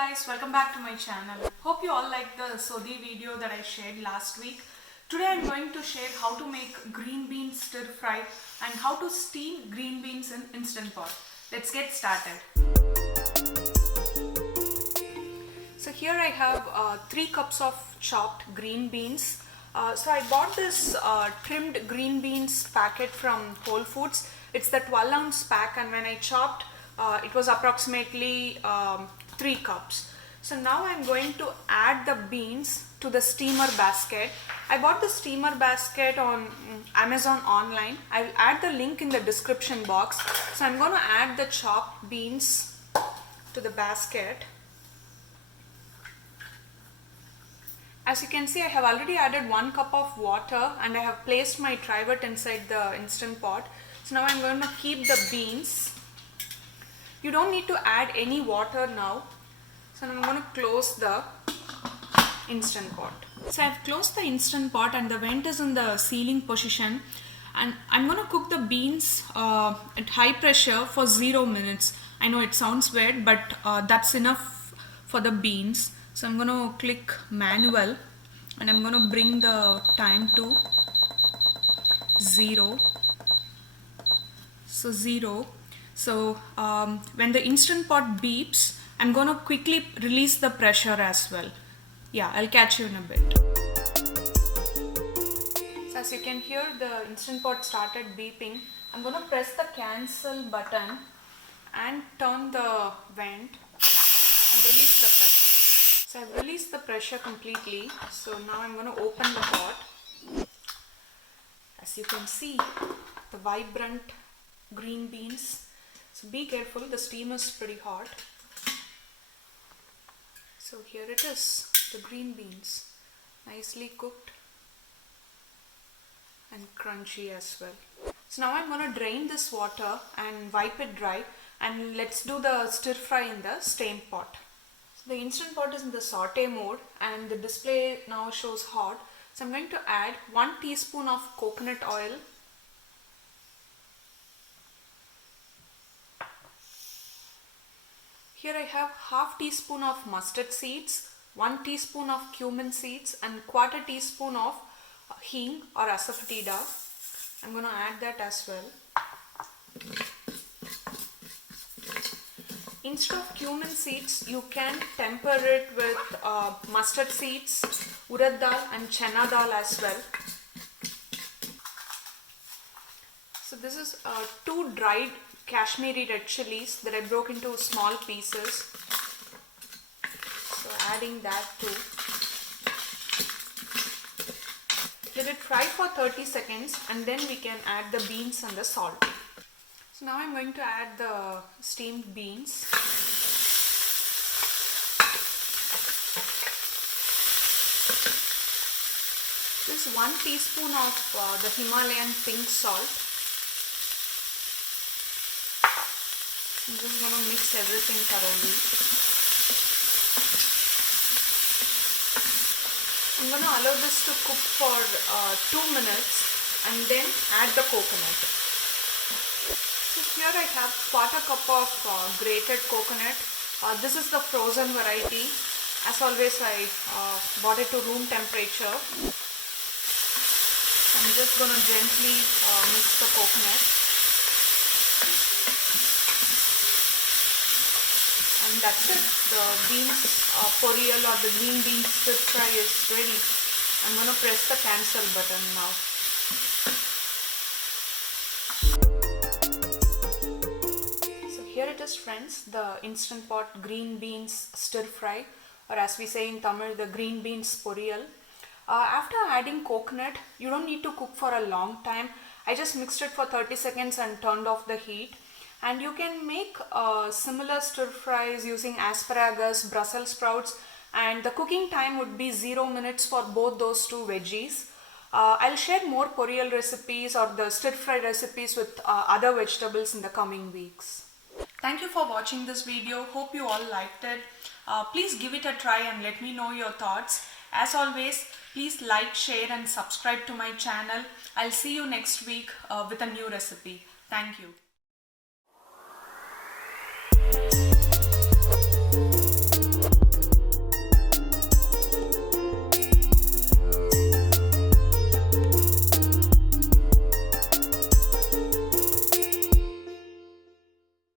guys, welcome back to my channel. Hope you all liked the sodhi video that I shared last week. Today I'm going to share how to make green bean stir fry and how to steam green beans in Instant Pot. Let's get started. So here I have 3 cups of chopped green beans. So I bought this trimmed green beans packet from Whole Foods. It's the 12-ounce pack, and when I chopped it was approximately 3 cups. So now I'm going to add the beans to the steamer basket. I bought the steamer basket on Amazon online. I will add the link in the description box. So I'm going to add the chopped beans to the basket. As you can see, I have already added 1 cup of water and I have placed my trivet inside the Instant Pot. So now I'm going to keep the beans. You don't need to add any water now. So I'm going to close the Instant Pot. So I've closed the Instant Pot and the vent is in the sealing position. And I'm going to cook the beans at high pressure for 0 minutes. I know it sounds weird, but that's enough for the beans. So I'm going to click manual and I'm going to bring the time to 0. So 0. So when the Instant Pot beeps, I'm going to quickly release the pressure as well. Yeah, I'll catch you in a bit. So as you can hear, the Instant Pot started beeping. I'm going to press the cancel button and turn the vent and release the pressure. So I've released the pressure completely. So now I'm going to open the pot. As you can see, the vibrant green beans. So be careful, the steam is pretty hot. So here it is, the green beans, nicely cooked and crunchy as well. So now I'm going to drain this water and wipe it dry, and let's do the stir fry in the steam pot. So the Instant Pot is in the saute mode and the display now shows hot. So I'm going to add 1 teaspoon of coconut oil. Here I have half teaspoon of mustard seeds, 1 teaspoon of cumin seeds and 1/4 teaspoon of hing or asafoetida. I'm going to add that as well. Instead of cumin seeds, you can temper it with mustard seeds, urad dal and chana dal as well. So this is 2 dried Kashmiri red chilies that I broke into small pieces. So adding that too. Let it fry for 30 seconds and then we can add the beans and the salt. So now I'm going to add the steamed beans. This is 1 teaspoon of the Himalayan pink salt. I'm just going to mix everything thoroughly. I'm going to allow this to cook for 2 minutes and then add the coconut. So here I have 1/4 cup of grated coconut. This is the frozen variety. As always, I bought it to room temperature. I'm just going to gently mix the coconut. And that's it. The greenbeansporiyal or the green bean stir fry is ready. I'm going to press the cancel button now. So here it is, friends, the Instant Pot green beans stir fry, or as we say in Tamil, the greenbeansporiyal. After adding coconut, you don't need to cook for a long time. I just mixed it for 30 seconds and turned off the heat. And you can make similar stir fries using asparagus, Brussels sprouts, and the cooking time would be 0 minutes for both those 2 veggies. I'll share more poriyal recipes or the stir fry recipes with other vegetables in the coming weeks. Thank you for watching this video. Hope you all liked it. Please give it a try and let me know your thoughts. As always, please like, share and subscribe to my channel. I'll see you next week with a new recipe. Thank you.